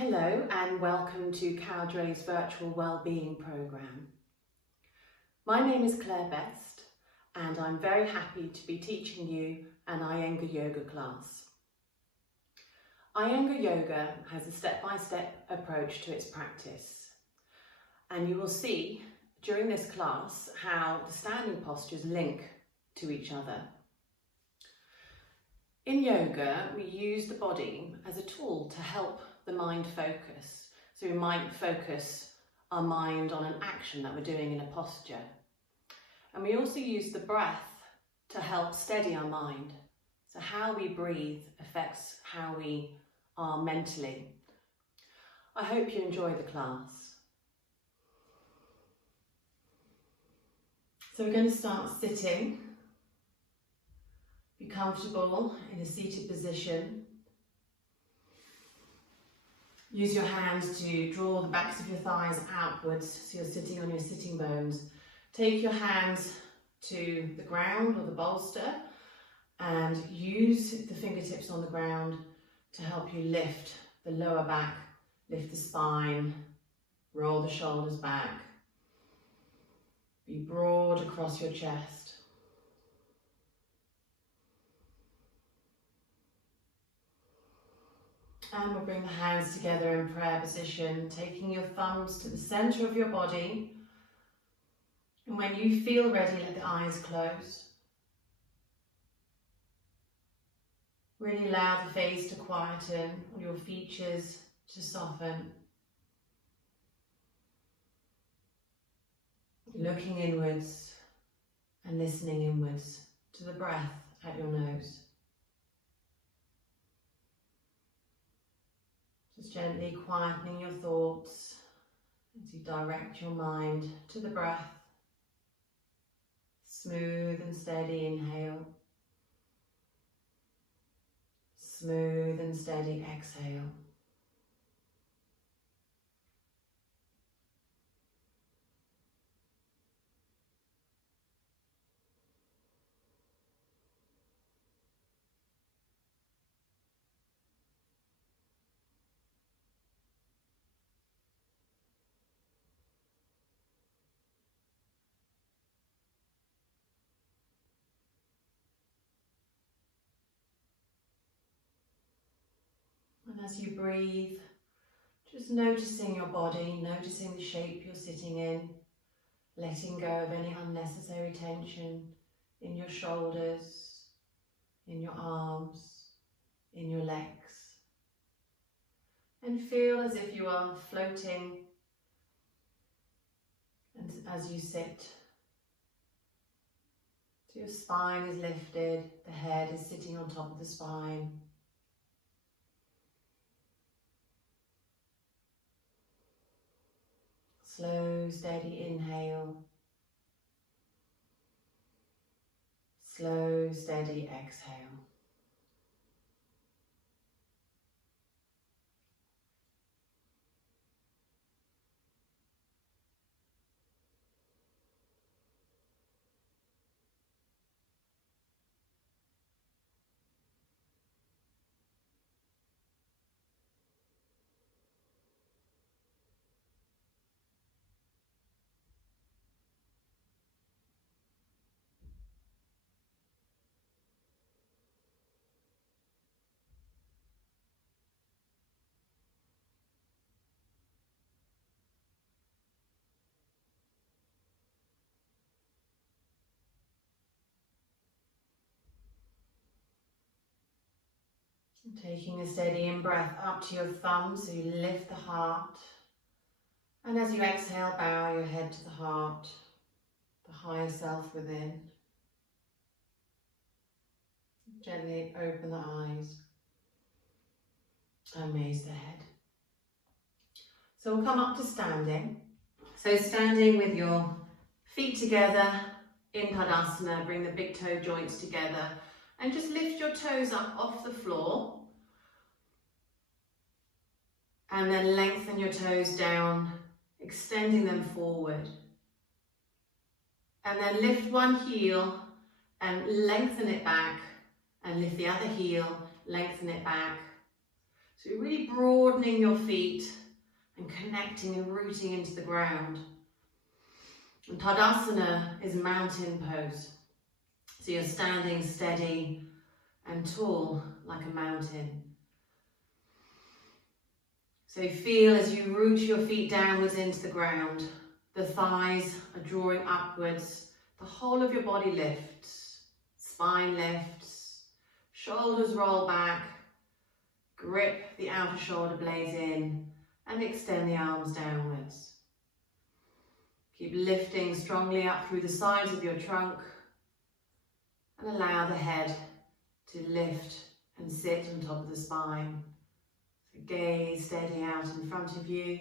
Hello and welcome to Cowdray's virtual wellbeing programme. My name is Claire Best and I'm very happy to be teaching you an Iyengar Yoga class. Iyengar Yoga has a step-by-step approach to its practice, and you will see during this class how the standing postures link to each other. In yoga, we use the body as a tool to help the mind focus. So we might focus our mind on an action that we're doing in a posture. And we also use the breath to help steady our mind. So how we breathe affects how we are mentally. I hope you enjoy the class. So we're going to start sitting. Be comfortable in a seated position. Use your hands to draw the backs of your thighs outwards so you're sitting on your sitting bones. Take your hands to the ground or the bolster and use the fingertips on the ground to help you lift the lower back, lift the spine, roll the shoulders back. Be broad across your chest. And we'll bring the hands together in prayer position, taking your thumbs to the center of your body. And when you feel ready, let the eyes close. Really allow the face to quieten, or your features to soften. Looking inwards and listening inwards to the breath at your nose. Just gently quietening your thoughts as you direct your mind to the breath. Smooth and steady inhale. Smooth and steady exhale. And as you breathe, just noticing your body, noticing the shape you're sitting in, letting go of any unnecessary tension in your shoulders, in your arms, in your legs. And feel as if you are floating, and as you sit, so your spine is lifted, the head is sitting on top of the spine. Slow, steady inhale. Slow, steady exhale. Taking a steady in-breath up to your thumbs, so you lift the heart. And as you exhale, bow your head to the heart, the higher self within. Gently open the eyes and raise the head. So we'll come up to standing. So standing with your feet together in Tadasana, bring the big toe joints together and just lift your toes up off the floor. And then lengthen your toes down, extending them forward. And then lift one heel and lengthen it back, and lift the other heel, lengthen it back. So you're really broadening your feet and connecting and rooting into the ground. And Tadasana is mountain pose. So you're standing steady and tall like a mountain. So feel as you root your feet downwards into the ground. The thighs are drawing upwards. The whole of your body lifts. Spine lifts. Shoulders roll back. Grip the outer shoulder blades in and extend the arms downwards. Keep lifting strongly up through the sides of your trunk and allow the head to lift and sit on top of the spine. So gaze steady out in front of you.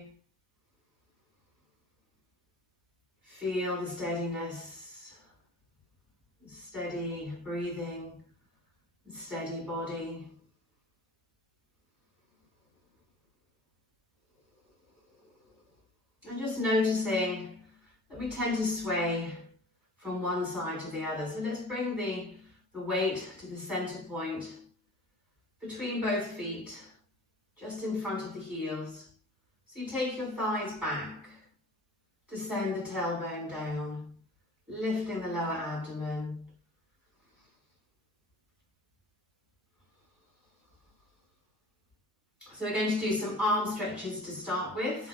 Feel the steadiness, the steady breathing, the steady body. And just noticing that we tend to sway from one side to the other. So let's bring the weight to the center point between both feet, just in front of the heels. So you take your thighs back, descend the tailbone down, lifting the lower abdomen. So we're going to do some arm stretches to start with.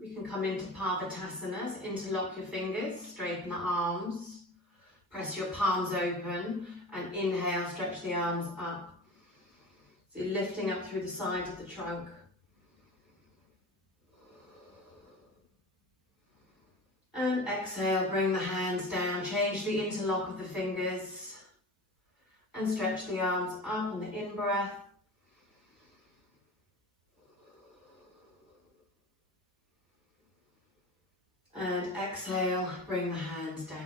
We can come into Parvatasanas, interlock your fingers, straighten the arms, press your palms open and inhale, stretch the arms up. So you're lifting up through the sides of the trunk. And exhale, bring the hands down, change the interlock of the fingers and stretch the arms up on the in-breath. And exhale, bring the hands down.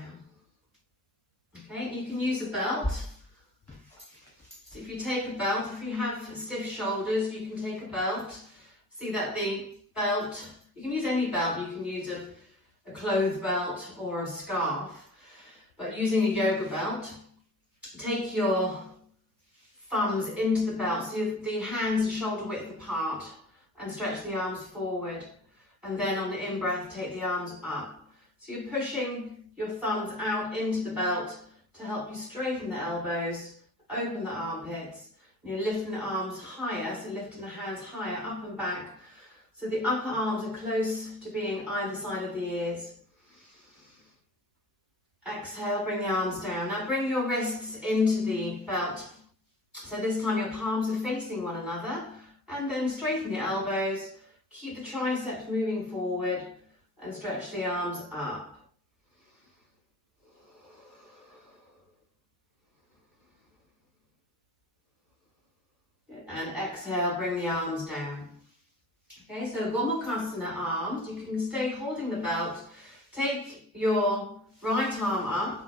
Okay, you can use a belt. So if you take a belt, if you have stiff shoulders, you can take a belt. See that the belt, you can use any belt, you can use a clothes belt or a scarf. But using a yoga belt, take your thumbs into the belt, so the hands are shoulder width apart, and stretch the arms forward. And then on the in-breath, take the arms up. So you're pushing your thumbs out into the belt to help you straighten the elbows, open the armpits. And you're lifting the arms higher, so lifting the hands higher, up and back. So the upper arms are close to being either side of the ears. Exhale, bring the arms down. Now bring your wrists into the belt. So this time your palms are facing one another. And then straighten the elbows. Keep the triceps moving forward and stretch the arms up. And exhale, bring the arms down. Okay, so Gomukhasana arms, you can stay holding the belt. Take your right arm up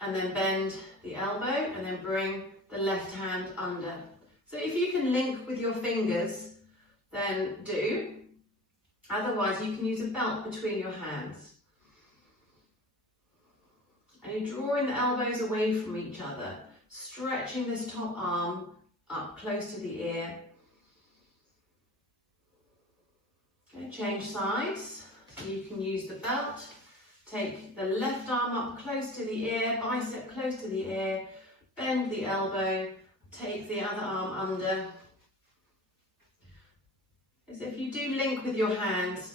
and then bend the elbow and then bring the left hand under. So if you can link with your fingers, then do. Otherwise, you can use a belt between your hands. And you're drawing the elbows away from each other, stretching this top arm up close to the ear. Okay, change sides. So you can use the belt. Take the left arm up close to the ear, bicep close to the ear, bend the elbow, take the other arm under. As if you do link with your hands,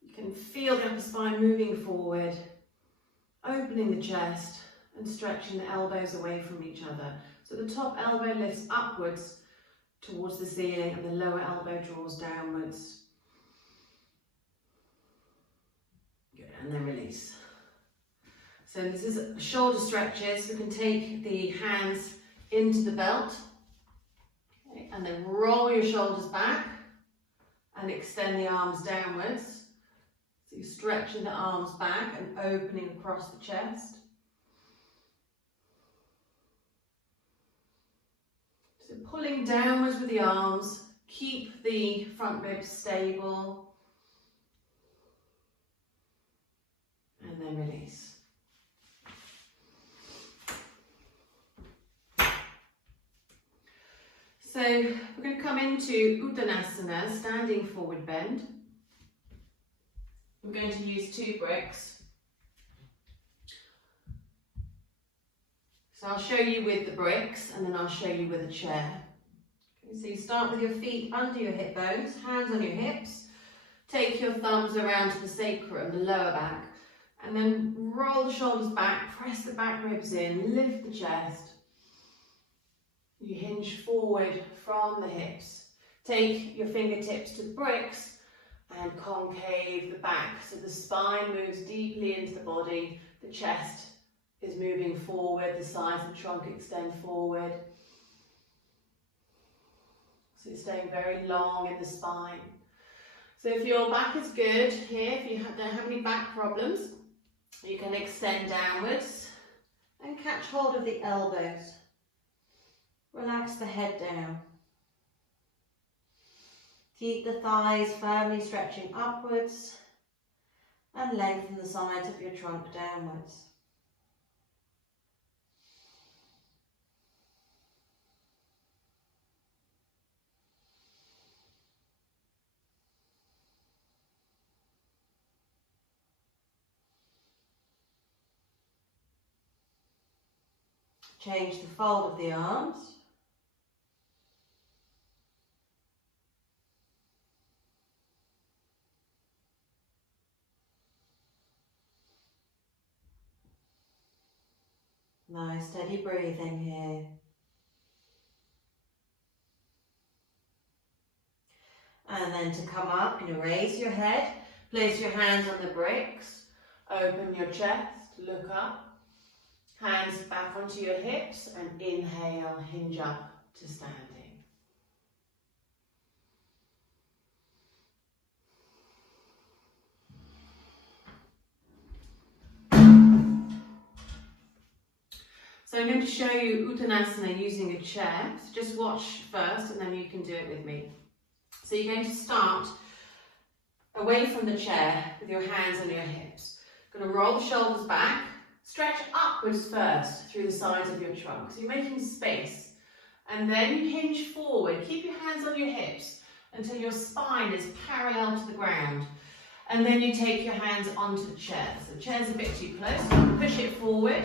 you can feel the upper spine moving forward, opening the chest and stretching the elbows away from each other. So the top elbow lifts upwards towards the ceiling and the lower elbow draws downwards. Good, and then release. So this is shoulder stretches. You can take the hands into the belt, okay, and then roll your shoulders back and extend the arms downwards. So you're stretching the arms back and opening across the chest. So pulling downwards with the arms, keep the front ribs stable. And then release. So we're going to come into Uttanasana, standing forward bend. I'm going to use 2 bricks. So I'll show you with the bricks and then I'll show you with a chair. Okay, so you start with your feet under your hip bones, hands on your hips. Take your thumbs around to the sacrum, the lower back, and then roll the shoulders back, press the back ribs in, lift the chest. You hinge forward from the hips. Take your fingertips to the bricks and concave the back so the spine moves deeply into the body, the chest is moving forward, the sides of the trunk extend forward. So you're staying very long in the spine. So if your back is good here, if you don't have any back problems, you can extend downwards and catch hold of the elbows. Relax the head down. Keep the thighs firmly stretching upwards and lengthen the sides of your trunk downwards. Change the fold of the arms. Nice steady breathing here. And then to come up, you raise your head, place your hands on the bricks, open your chest, look up. Hands back onto your hips and inhale, hinge up to standing. So I'm going to show you Uttanasana using a chair. So just watch first and then you can do it with me. So you're going to start away from the chair with your hands on your hips. You're going to roll the shoulders back. Stretch upwards first through the sides of your trunk. So you're making space. And then you hinge forward. Keep your hands on your hips until your spine is parallel to the ground. And then you take your hands onto the chair. So the chair's a bit too close. Push it forward.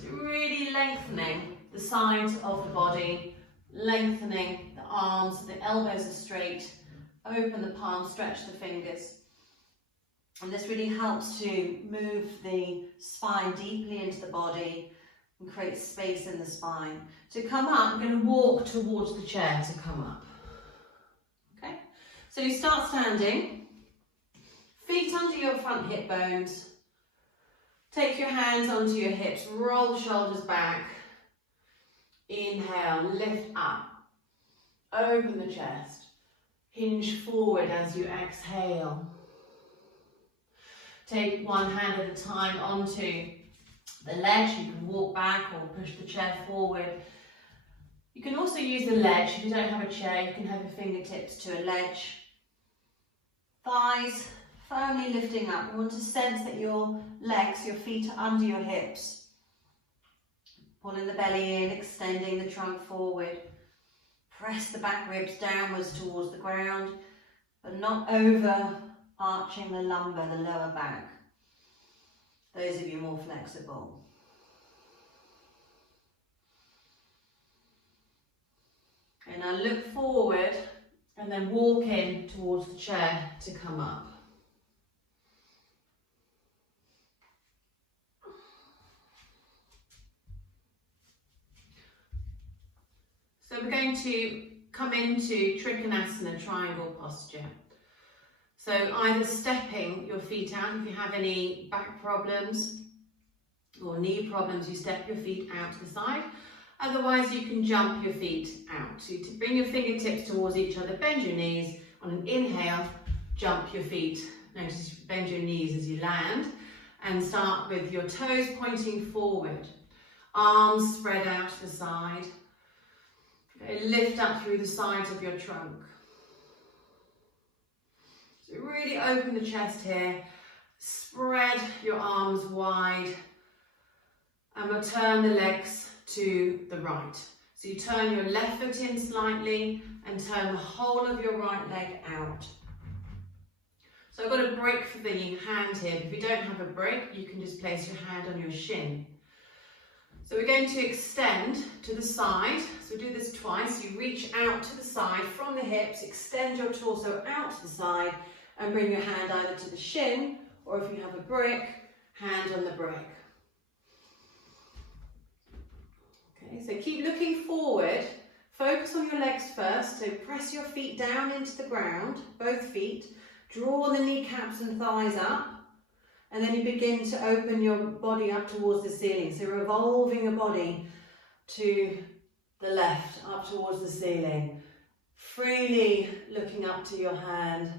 So really lengthening the sides of the body. Lengthening the arms so the elbows are straight. Open the palms, stretch the fingers. And this really helps to move the spine deeply into the body and create space in the spine. To come up, I'm going to walk towards the chair to come up. Okay? So you start standing, feet under your front hip bones. Take your hands onto your hips, roll the shoulders back. Inhale, lift up. Open the chest. Hinge forward as you exhale. Take one hand at a time onto the ledge. You can walk back or push the chair forward. You can also use the ledge. If you don't have a chair, you can have your fingertips to a ledge. Thighs firmly lifting up. You want to sense that your legs, your feet are under your hips. Pulling the belly in, extending the trunk forward. Press the back ribs downwards towards the ground, but not over arching the lumbar, the lower back. Those of you more flexible. And now look forward and then walk in towards the chair to come up. So we're going to come into Trinkenasana, triangle posture. So either stepping your feet out, if you have any back problems or knee problems, you step your feet out to the side. Otherwise, you can jump your feet out. So to bring your fingertips towards each other, bend your knees. On an inhale, jump your feet. Notice you bend your knees as you land. And start with your toes pointing forward. Arms spread out to the side. Okay, lift up through the sides of your trunk. So really open the chest here, spread your arms wide, and we'll turn the legs to the right. So So you turn your left foot in slightly and turn the whole of your right leg out. So I've got a brick for the hand here. If you don't have a brick, you can just place your hand on your shin. So we're going to extend to the side. So do this twice. You reach out to the side from the hips, extend your torso out to the side and bring your hand either to the shin or if you have a brick, hand on the brick. Okay, so keep looking forward. Focus on your legs first. So press your feet down into the ground, both feet. Draw the kneecaps and thighs up. And then you begin to open your body up towards the ceiling. So revolving your body to the left, up towards the ceiling. Freely looking up to your hand.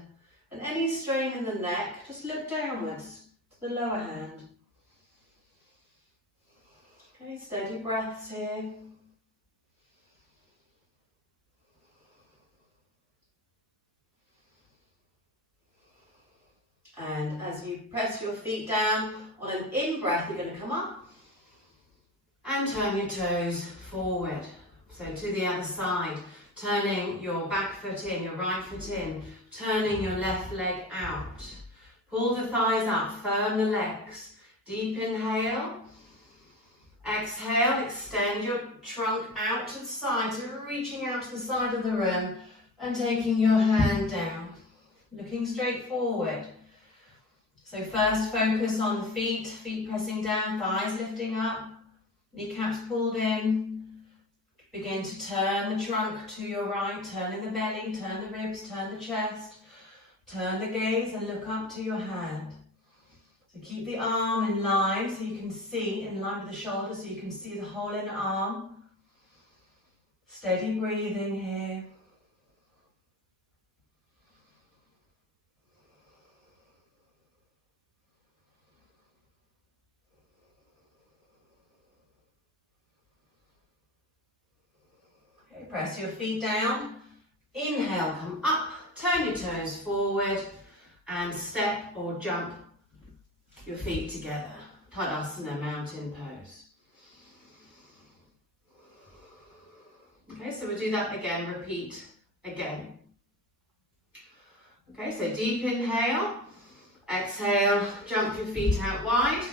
And any strain in the neck, just look downwards to the lower hand. Okay, steady breaths here. And as you press your feet down, on an in-breath, you're going to come up and turn your toes forward. So to the other side, turning your back foot in, your right foot in, turning your left leg out. Pull the thighs up, firm the legs. Deep inhale. Exhale, extend your trunk out to the side, so reaching out to the side of the room and taking your hand down, looking straight forward. So first focus on the feet pressing down, thighs lifting up, kneecaps pulled in. Begin to turn the trunk to your right, turning the belly, turn the ribs, turn the chest, turn the gaze and look up to your hand. So keep the arm in line so you can see, in line with the shoulder so you can see the whole inner arm. Steady breathing here. Press your feet down, inhale, come up, turn your toes forward and step or jump your feet together. Tadasana, mountain pose. Okay, so we'll do that again, repeat again. Okay, so deep inhale, exhale, jump your feet out wide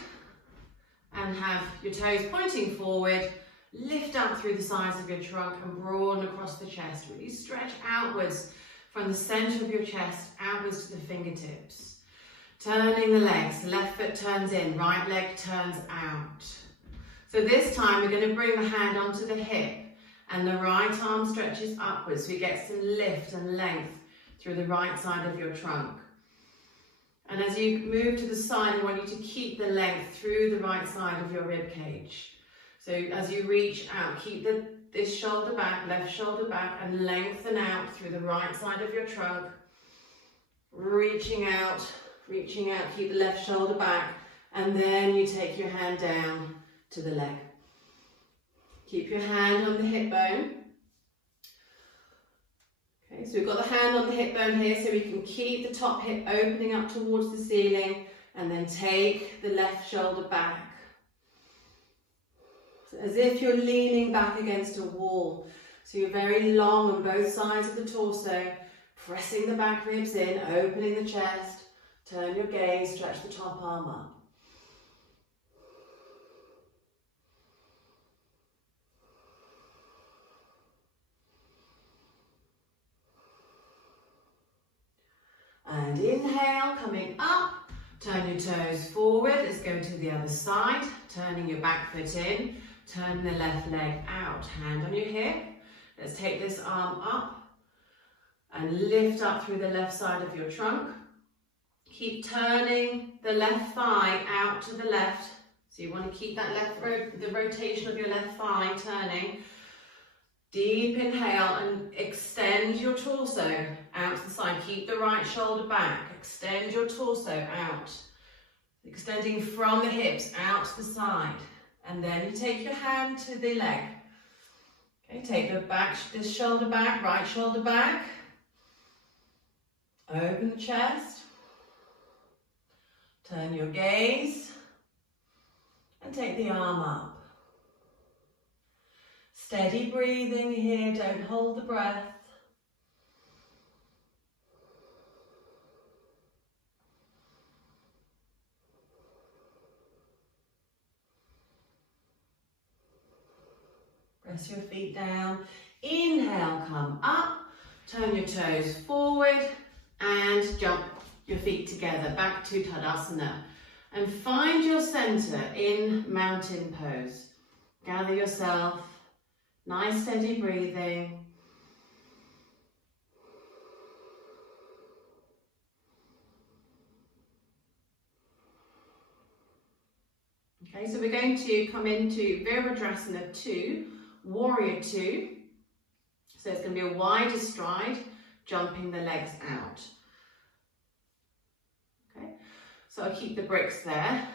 and have your toes pointing forward. Lift up through the sides of your trunk and broaden across the chest. Really stretch outwards from the center of your chest, outwards to the fingertips. Turning the legs, left foot turns in, right leg turns out. So this time we're going to bring the hand onto the hip and the right arm stretches upwards so you get some lift and length through the right side of your trunk. And as you move to the side, I want you to keep the length through the right side of your rib cage. So as you reach out, keep this shoulder back, left shoulder back, and lengthen out through the right side of your trunk. Reaching out, keep the left shoulder back, and then you take your hand down to the leg. Keep your hand on the hip bone. Okay, so we've got the hand on the hip bone here, so we can keep the top hip opening up towards the ceiling, and then take the left shoulder back. As if you're leaning back against a wall. So you're very long on both sides of the torso, pressing the back ribs in, opening the chest, turn your gaze, stretch the top arm up. And inhale, coming up, turn your toes forward. Let's go to the other side, turning your back foot in. Turn the left leg out, hand on your hip. Let's take this arm up and lift up through the left side of your trunk. Keep turning the left thigh out to the left. So you want to keep that the rotation of your left thigh turning. Deep inhale and extend your torso out to the side. Keep the right shoulder back. Extend your torso out. Extending from the hips out to the side. And then you take your hand to the leg. Okay, take this shoulder back, right shoulder back. Open the chest. Turn your gaze. And take the arm up. Steady breathing here, don't hold the breath. Press your feet down. Inhale, come up. Turn your toes forward and jump your feet together back to Tadasana. And find your center in mountain pose. Gather yourself. Nice steady breathing. Okay, so we're going to come into Virabhadrasana 2, Warrior 2. So it's going to be a wider stride, jumping the legs out. Okay, so I'll keep the bricks there.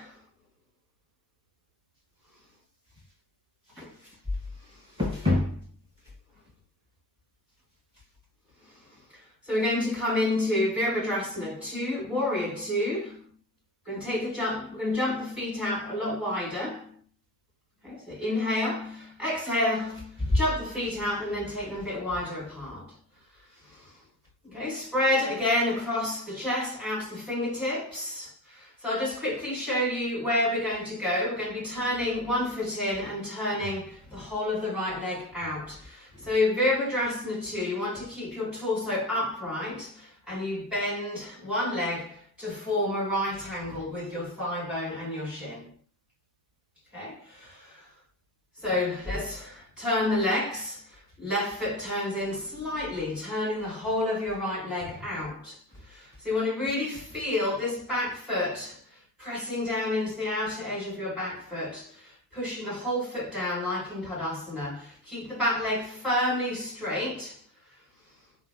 So we're going to come into Virabhadrasana 2, Warrior 2. We're going to take the jump, we're going to jump the feet out a lot wider. Okay, so inhale, exhale, jump the feet out and then take them a bit wider apart. Okay, spread again across the chest, out to the fingertips. So I'll just quickly show you where we're going to go. We're going to be turning one foot in and turning the whole of the right leg out. So Virabhadrasana 2, you want to keep your torso upright and you bend one leg to form a right angle with your thigh bone and your shin. Okay, so let's turn the legs. Left foot turns in slightly, turning the whole of your right leg out. So you want to really feel this back foot pressing down into the outer edge of your back foot, pushing the whole foot down like in Tadasana. Keep the back leg firmly straight.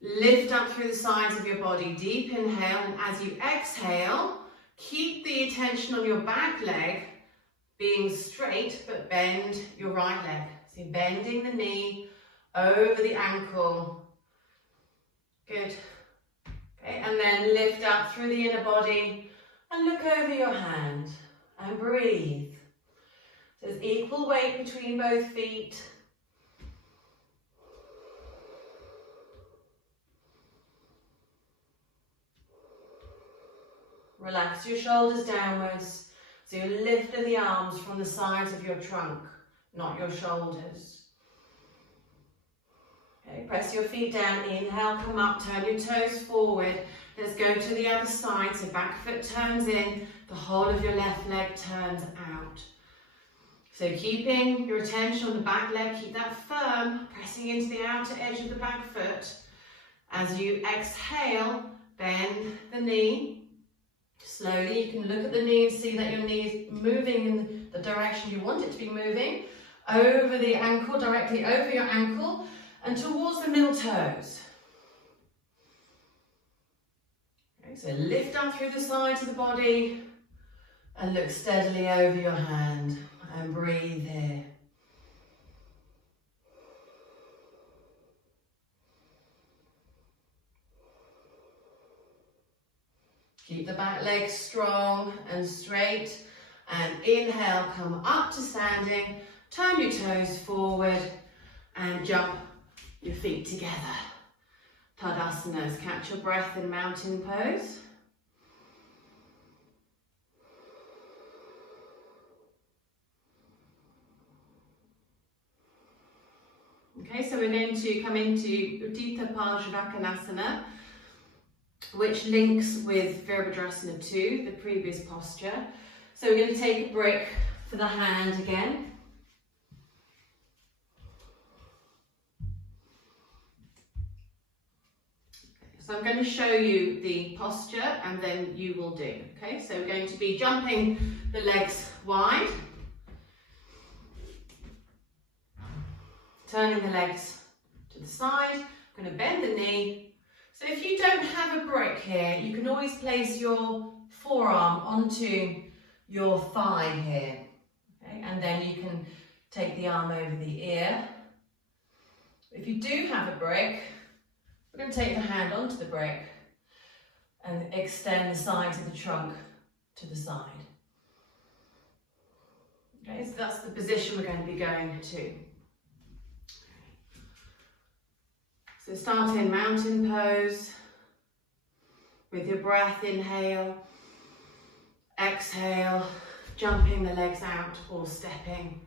Lift up through the sides of your body. Deep inhale, and as you exhale, keep the attention on your back leg being straight, but bend your right leg. So you're bending the knee over the ankle. Good. Okay, and then lift up through the inner body and look over your hand and breathe. So there's equal weight between both feet. Relax your shoulders downwards, so you're lifting the arms from the sides of your trunk, not your shoulders. Okay, press your feet down, inhale, come up, turn your toes forward. Let's go to the other side, so back foot turns in, the whole of your left leg turns out. So keeping your attention on the back leg, keep that firm, pressing into the outer edge of the back foot. As you exhale, bend the knee. Slowly, you can look at the knee and see that your knee is moving in the direction you want it to be moving. Over the ankle, directly over your ankle and towards the middle toes. Okay, so lift up through the sides of the body and look steadily over your hand and breathe here. Keep the back leg strong and straight, and inhale, come up to standing, turn your toes forward and jump your feet together. Tadasanas, catch your breath in mountain pose. Okay, so we're going to come into Uttanasana, which links with Virabhadrasana 2, the previous posture. So we're going to take a brick for the hand again. So I'm going to show you the posture and then you will do. Okay, so we're going to be jumping the legs wide, turning the legs to the side. I'm going to bend the knee. So if you don't have a brick here, you can always place your forearm onto your thigh here. Okay, and then you can take the arm over the ear. If you do have a brick, we're going to take the hand onto the brick and extend the sides of the trunk to the side. Okay, so that's the position we're going to be going to. So start in mountain pose. With your breath, inhale, exhale, jumping the legs out or stepping.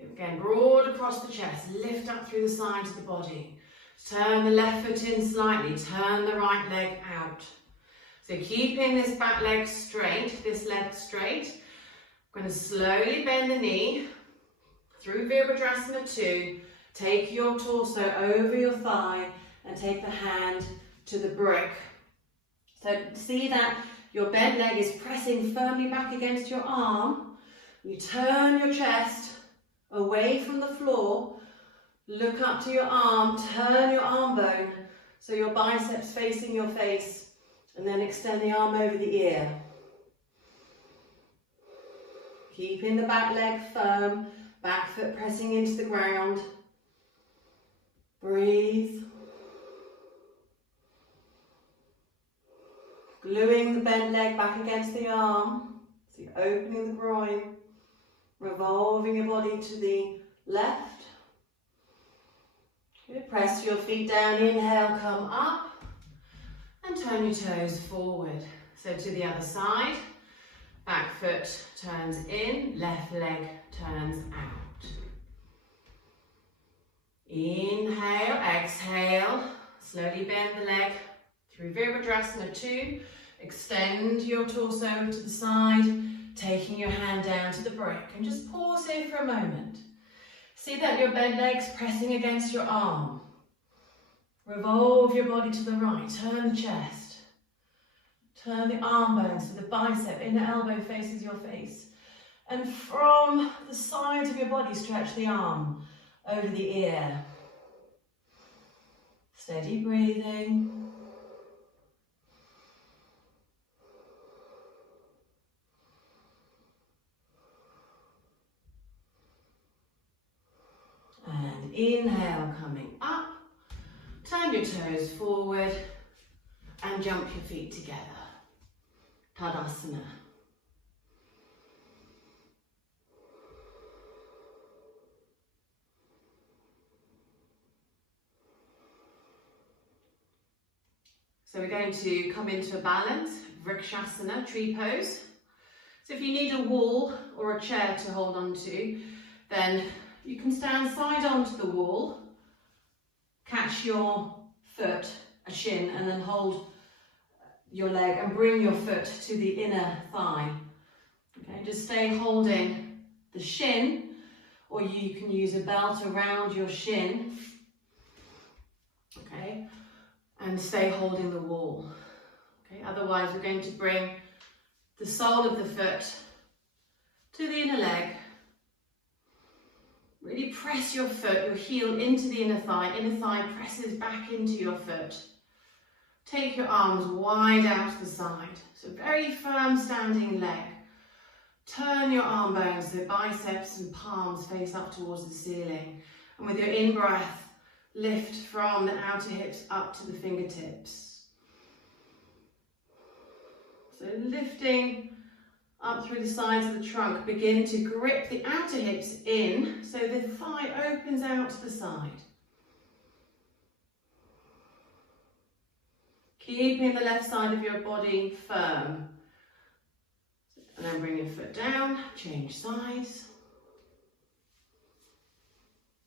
Again, broad across the chest, lift up through the sides of the body. Turn the left foot in slightly, turn the right leg out. So keeping this back leg straight, this leg straight, I'm going to slowly bend the knee through Virabhadrasana 2. Take your torso over your thigh and take the hand to the brick. So see that your bent leg is pressing firmly back against your arm. You turn your chest away from the floor, look up to your arm, turn your arm bone so your biceps facing your face, and then extend the arm over the ear. Keeping the back leg firm, back foot pressing into the ground. Breathe. Gluing the bent leg back against the arm, so you're opening the groin, revolving your body to the left. Good. Press your feet down, inhale, come up, and turn your toes forward. So to the other side, back foot turns in, left leg turns out. Inhale, exhale, slowly bend the leg through Virabhadrasana 2. Extend your torso to the side, taking your hand down to the brick. And just pause here for a moment. See that your bent leg's pressing against your arm. Revolve your body to the right, turn the chest. Turn the arm bones so the bicep, inner elbow faces your face. And from the sides of your body, stretch the arm over the ear. Steady breathing. And inhale, coming up. Turn your toes forward and jump your feet together. Tadasana. So we're going to come into a balance, Rakshasana, tree pose. So if you need a wall or a chair to hold on to, then you can stand side onto the wall, catch your foot, a shin, and then hold your leg and bring your foot to the inner thigh. Okay, just stay holding the shin, or you can use a belt around your shin. Okay, and stay holding the wall. Okay, otherwise we're going to bring the sole of the foot to the inner leg. Really press your foot, your heel into the inner thigh presses back into your foot. Take your arms wide out to the side, so very firm standing leg. Turn your arm bones so biceps and palms face up towards the ceiling. And with your in-breath, lift from the outer hips up to the fingertips. So lifting up through the sides of the trunk, begin to grip the outer hips in so the thigh opens out to the side. Keeping the left side of your body firm. And then bring your foot down, change sides.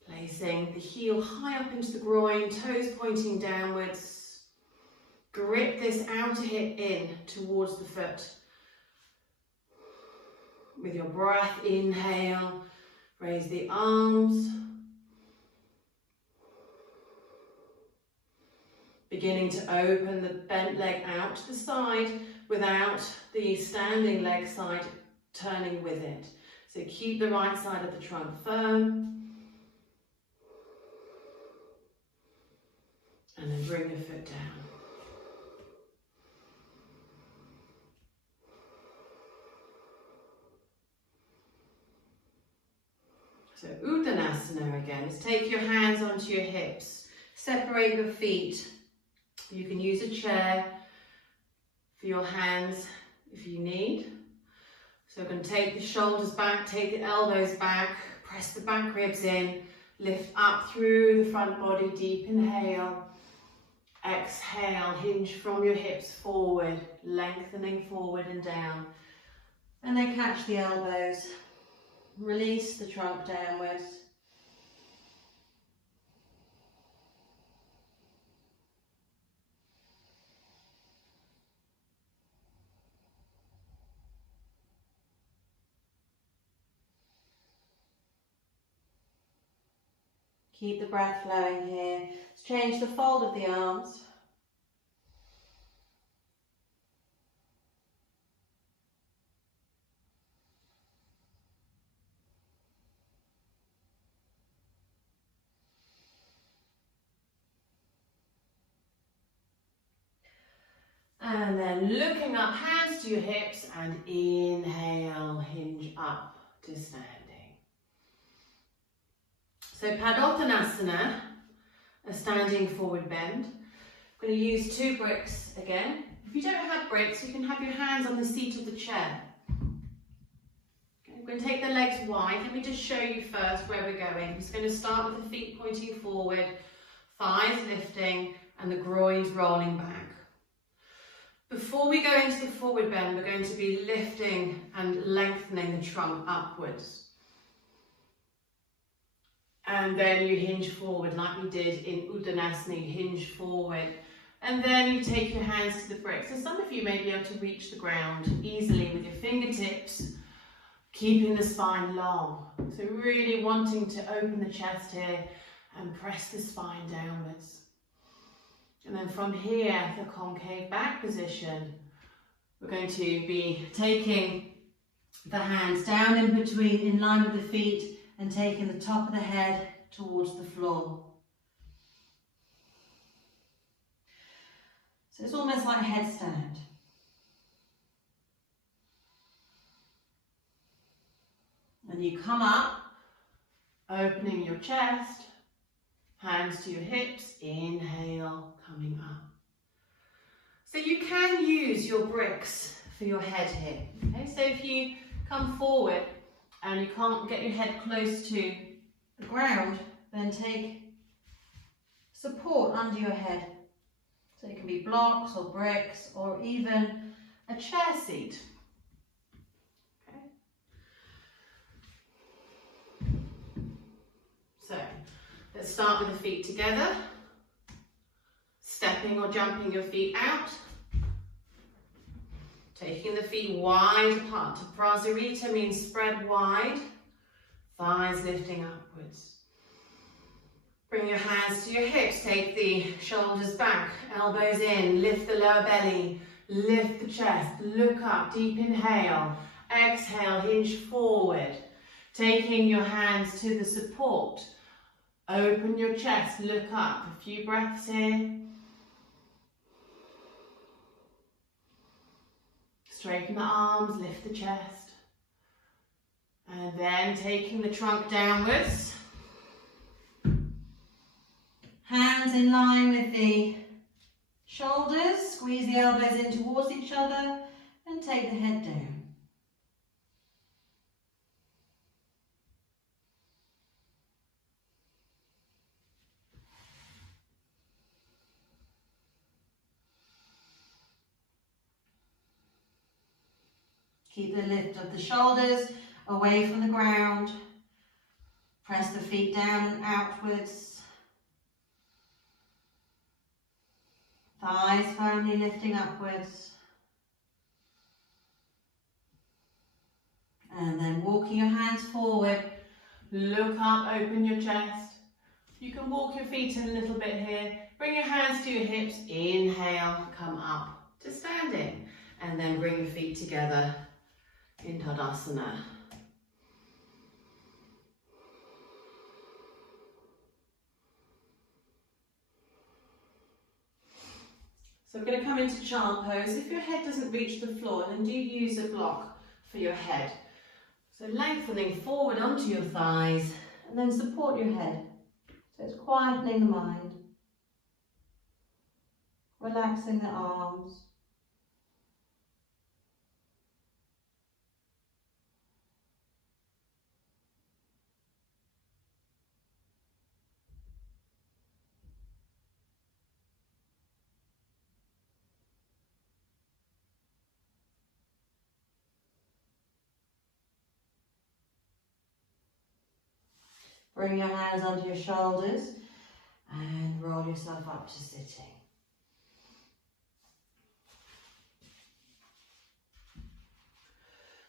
Placing the heel high up into the groin, toes pointing downwards. Grip this outer hip in towards the foot. With your breath, inhale, raise the arms. Beginning to open the bent leg out to the side without the standing leg side turning with it. So keep the right side of the trunk firm. And then bring your foot down. So Uttanasana again, is take your hands onto your hips, separate your feet. You can use a chair for your hands if you need. So we're going to take the shoulders back, take the elbows back, press the back ribs in, Lift up through the front body, deep inhale. Exhale, hinge from your hips forward, lengthening forward and down. And then catch the elbows. Release the trunk downwards. Keep the breath flowing here. Let's change the fold of the arms. And then looking up, hands to your hips, and inhale, hinge up to standing. So Parvatasanas, a standing forward bend. I'm going to use 2 bricks again. If you don't have bricks, you can have your hands on the seat of the chair. Okay, I'm going to take the legs wide. Let me just show you first where we're going. I'm just going to start with the feet pointing forward, thighs lifting, and the groins rolling back. Before we go into the forward bend, we're going to be lifting and lengthening the trunk upwards. And then you hinge forward like we did in Uttanasana, you hinge forward. And then you take your hands to the bricks. So some of you may be able to reach the ground easily with your fingertips, keeping the spine long. So really wanting to open the chest here and press the spine downwards. And then from here, the concave back position, we're going to be taking the hands down in between, in line with the feet, and taking the top of the head towards the floor. So it's almost like headstand. And you come up, opening your chest, hands to your hips, inhale, coming up. So you can use your bricks for your head here. Okay, so if you come forward and you can't get your head close to the ground, then take support under your head. So it can be blocks or bricks or even a chair seat. Okay. So let's start with the feet together. Stepping or jumping your feet out. Taking the feet wide apart. Prasarita means spread wide. Thighs lifting upwards. Bring your hands to your hips. Take the shoulders back, elbows in. Lift the lower belly. Lift the chest. Look up. Deep inhale. Exhale. Hinge forward. Taking your hands to the support. Open your chest. Look up. A few breaths here. Straighten the arms, lift the chest. And then taking the trunk downwards. Hands in line with the shoulders. Squeeze the elbows in towards each other and take the head down. Keep the lift of the shoulders away from the ground. Press the feet down and outwards. Thighs firmly lifting upwards. And then walking your hands forward. Look up, open your chest. You can walk your feet in a little bit here. Bring your hands to your hips. Inhale, come up to standing. And then bring your feet together in Tadasana. So we're going to come into child pose. If your head doesn't reach the floor, then do use a block for your head. So lengthening forward onto your thighs and then support your head. So it's quietening the mind. Relaxing the arms. Bring your hands under your shoulders and roll yourself up to sitting.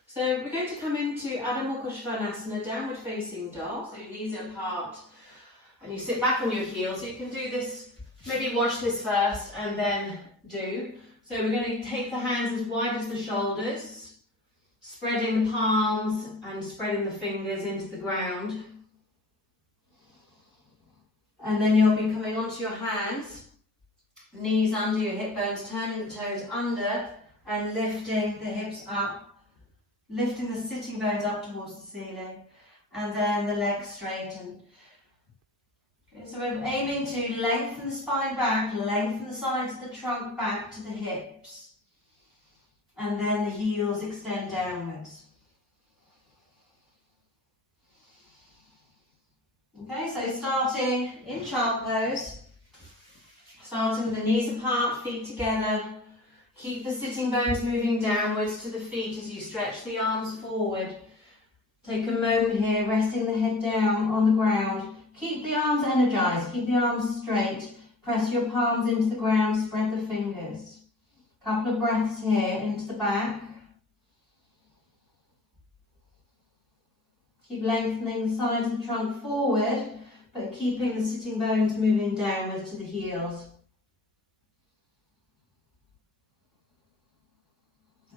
So we're going to come into Adho Mukha Svanasana, downward facing dog. So your knees are apart and you sit back on your heels. So you can do this, maybe watch this first and then do. So we're going to take the hands as wide as the shoulders, spreading the palms and spreading the fingers into the ground. And then you'll be coming onto your hands, knees under your hip bones, turning the toes under and lifting the hips up. Lifting the sitting bones up towards the ceiling, and then the legs straighten. Okay, so we're aiming to lengthen the spine back, lengthen the sides of the trunk back to the hips, and then the heels extend downwards. Okay, so starting in child pose, starting with the knees apart, feet together. Keep the sitting bones moving downwards to the feet as you stretch the arms forward. Take a moment here, resting the head down on the ground. Keep the arms energized, keep the arms straight. Press your palms into the ground, spread the fingers. Couple of breaths here into the back. Keep lengthening the sides of the trunk forward, but keeping the sitting bones moving downwards to the heels.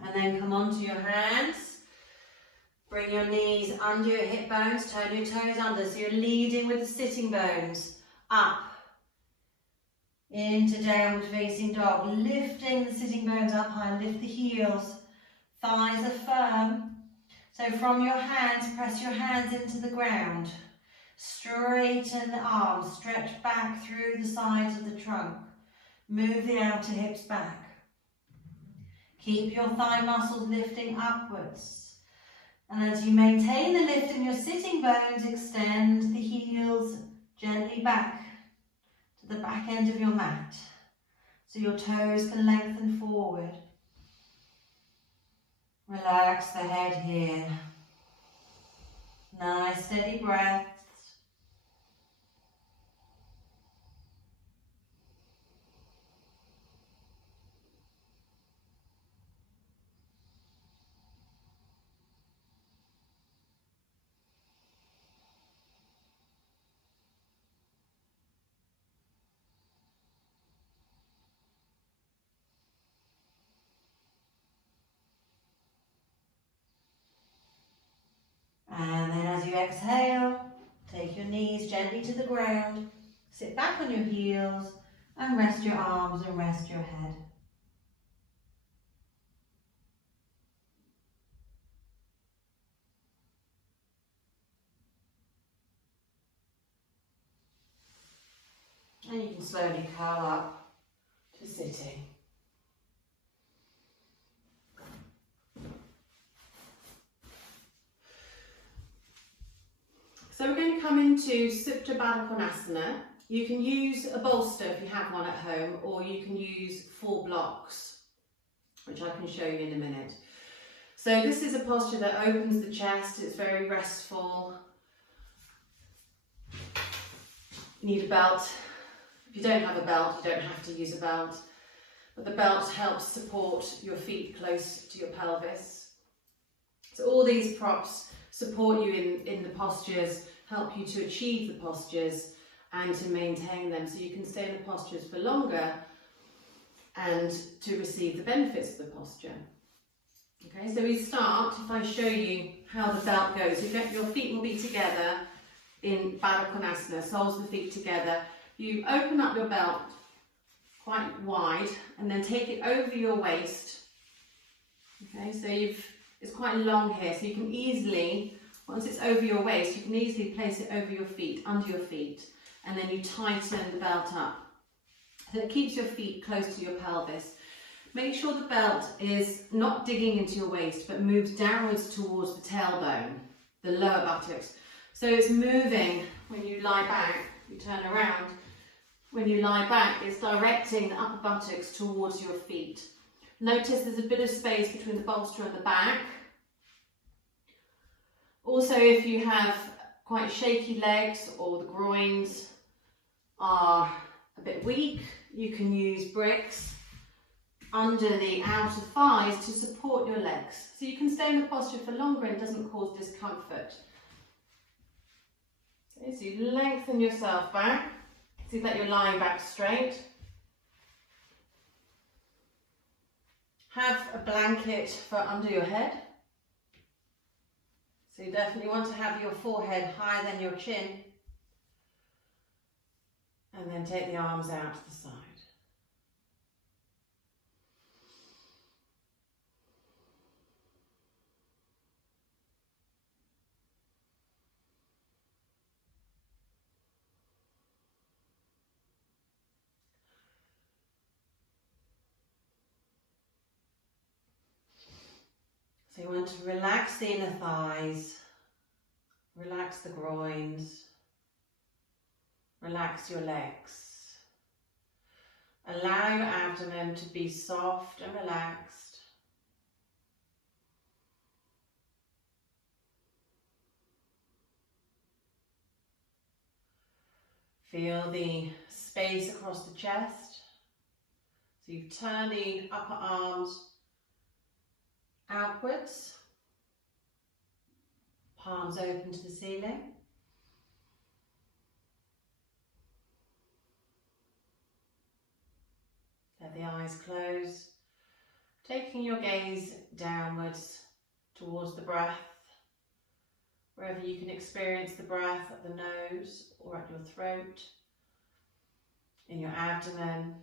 And then come onto your hands. Bring your knees under your hip bones, turn your toes under. So you're leading with the sitting bones up into downward facing dog. Lifting the sitting bones up high, lift the heels. Thighs are firm. So from your hands, press your hands into the ground. Straighten the arms, stretch back through the sides of the trunk. Move the outer hips back. Keep your thigh muscles lifting upwards. And as you maintain the lift in your sitting bones, extend the heels gently back to the back end of your mat. So your toes can lengthen forward. Relax the head here. Nice steady breaths. And then as you exhale, take your knees gently to the ground, sit back on your heels and rest your arms and rest your head. And you can slowly curl up to sitting. So we're going to come into Supta Baddha Konasana. You can use a bolster if you have one at home, or you can use 4 blocks, which I can show you in a minute. So this is a posture that opens the chest, it's very restful. You need a belt. If you don't have a belt, you don't have to use a belt, but the belt helps support your feet close to your pelvis. So all these props support you in the postures, help you to achieve the postures and to maintain them so you can stay in the postures for longer and to receive the benefits of the posture. Okay, so we start, if I show you how the belt goes, your feet will be together in Baddha Konasana, soles of the feet together. You open up your belt quite wide and then take it over your waist. Okay, so it's quite long here, so you can easily, once it's over your waist, you can easily place it over your feet, under your feet, and then you tighten the belt up. So it keeps your feet close to your pelvis. Make sure the belt is not digging into your waist, but moves downwards towards the tailbone, the lower buttocks. So it's moving when you lie back, you turn around. When you lie back, it's directing the upper buttocks towards your feet. Notice there's a bit of space between the bolster and the back. Also, if you have quite shaky legs or the groins are a bit weak, you can use bricks under the outer thighs to support your legs. So you can stay in the posture for longer and it doesn't cause discomfort. Okay, so you lengthen yourself back, see that you're lying back straight. Have a blanket for under your head. So you definitely want to have your forehead higher than your chin. And then take the arms out to the side. So you want to relax the inner thighs, relax the groins, relax your legs. Allow your abdomen to be soft and relaxed. Feel the space across the chest. So you turn the upper arms outwards, palms open to the ceiling. Let the eyes close, taking your gaze downwards towards the breath, wherever you can experience the breath at the nose or at your throat, in your abdomen.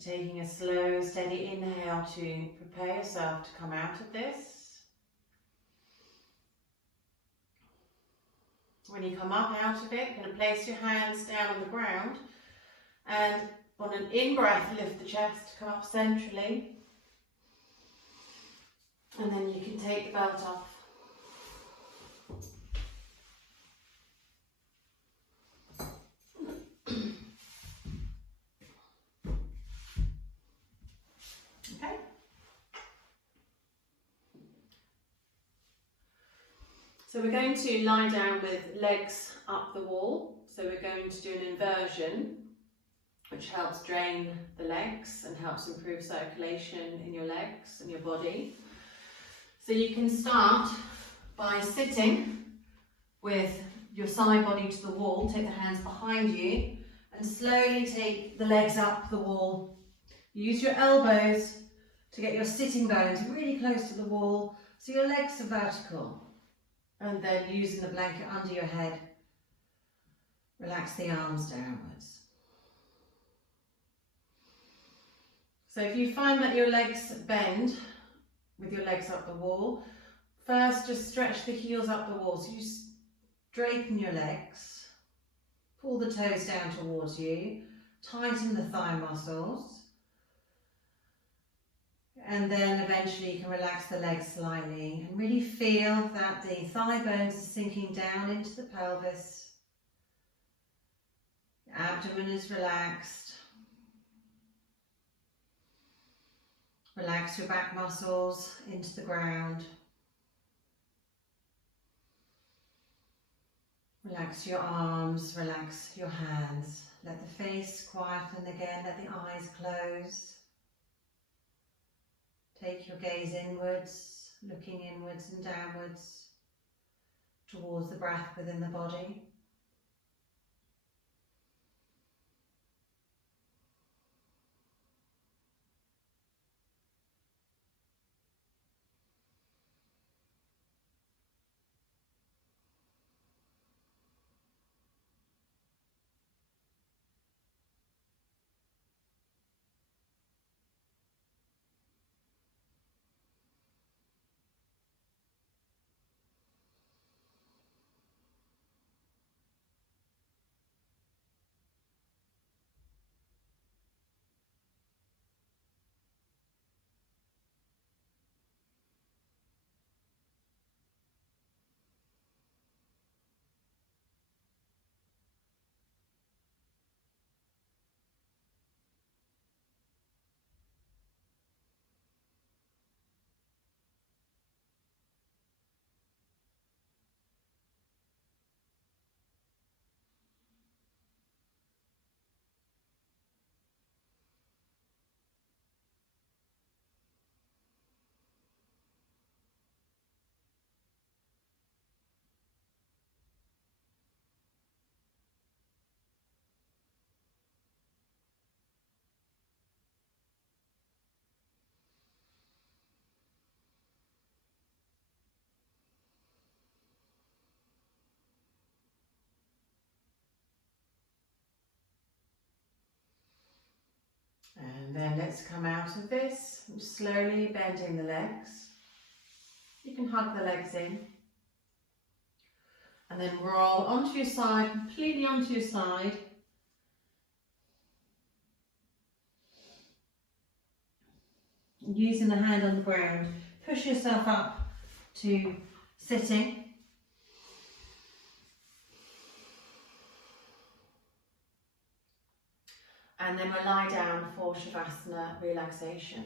So taking a slow, steady inhale to prepare yourself to come out of this. When you come up out of it, you're going to place your hands down on the ground and on an in-breath, lift the chest, come up centrally. And then you can take the belt off. Okay. So we're going to lie down with legs up the wall. So we're going to do an inversion, which helps drain the legs and helps improve circulation in your legs and your body. So you can start by sitting with your side body to the wall, take the hands behind you and slowly take the legs up the wall. Use your elbows to get your sitting bones really close to the wall so your legs are vertical. And then using the blanket under your head, relax the arms downwards. So if you find that your legs bend with your legs up the wall, first just stretch the heels up the wall. So you straighten your legs, pull the toes down towards you, tighten the thigh muscles, and then eventually you can relax the legs slightly and really feel that the thigh bones are sinking down into the pelvis. Your abdomen is relaxed. Relax your back muscles into the ground. Relax your arms, relax your hands. Let the face quieten again, let the eyes close. Take your gaze inwards, looking inwards and downwards towards the breath within the body. then let's come out of this, slowly bending the legs. You can hug the legs in. And then roll onto your side, completely onto your side. Using the hand on the ground, push yourself up to sitting. And then we'll lie down for Shavasana Relaxation.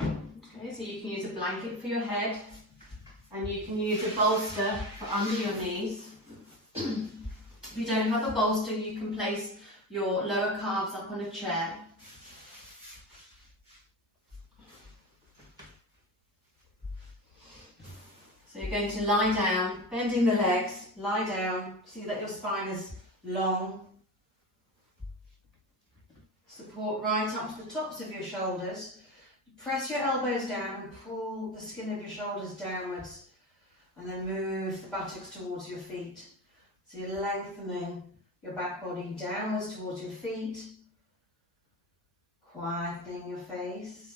Okay, so you can use a blanket for your head and you can use a bolster for under your knees. If you don't have a bolster, you can place your lower calves up on a chair. So you're going to lie down, bending the legs, lie down, see that your spine is long. Support right up to the tops of your shoulders. Press your elbows down and pull the skin of your shoulders downwards, and then move the buttocks towards your feet. So you're lengthening your back body downwards towards your feet, quietening your face.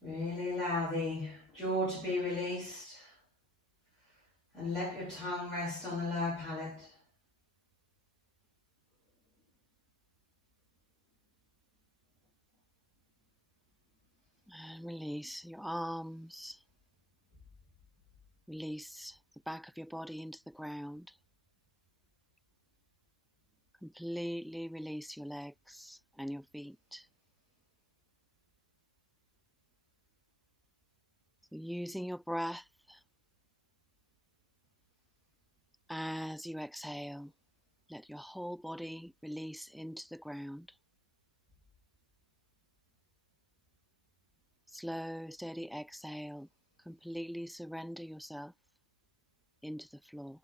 Really allow the jaw to be released and let your tongue rest on the lower palate. And release your arms. Release the back of your body into the ground. Completely release your legs and your feet. So using your breath as you exhale, let your whole body release into the ground. Slow, steady exhale, completely surrender yourself into the floor.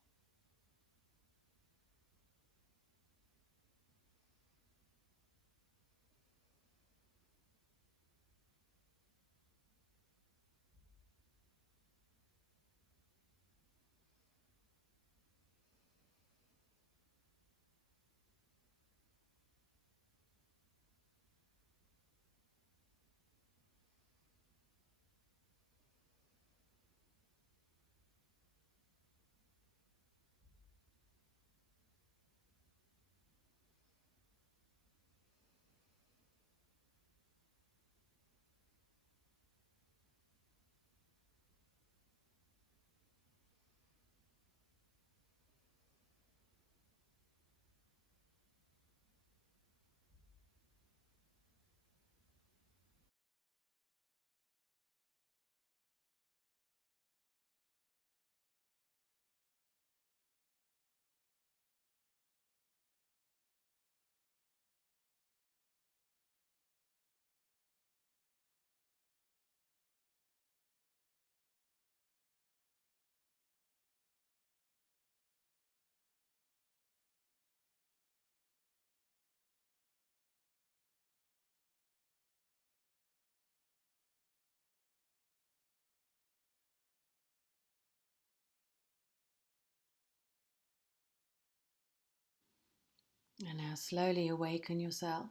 And now slowly awaken yourself,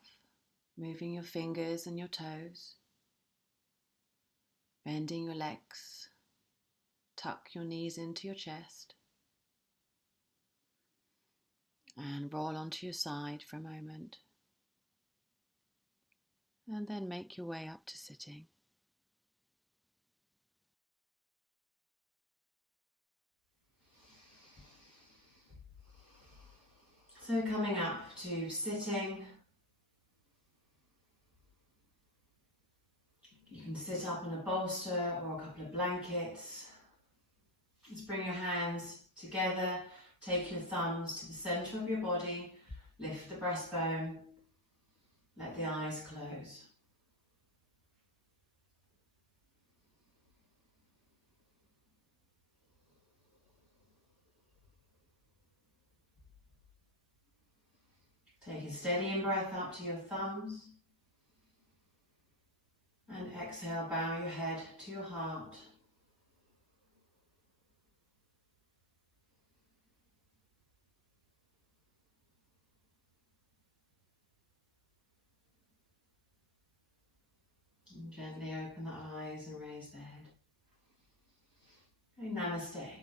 moving your fingers and your toes, bending your legs, tuck your knees into your chest, and roll onto your side for a moment. And then make your way up to sitting. So coming up to sitting, you can sit up on a bolster or a couple of blankets. Just bring your hands together, take your thumbs to the centre of your body, lift the breastbone, let the eyes close. Take a steady in breath up to your thumbs. And exhale, bow your head to your heart. And gently open the eyes and raise the head. And namaste.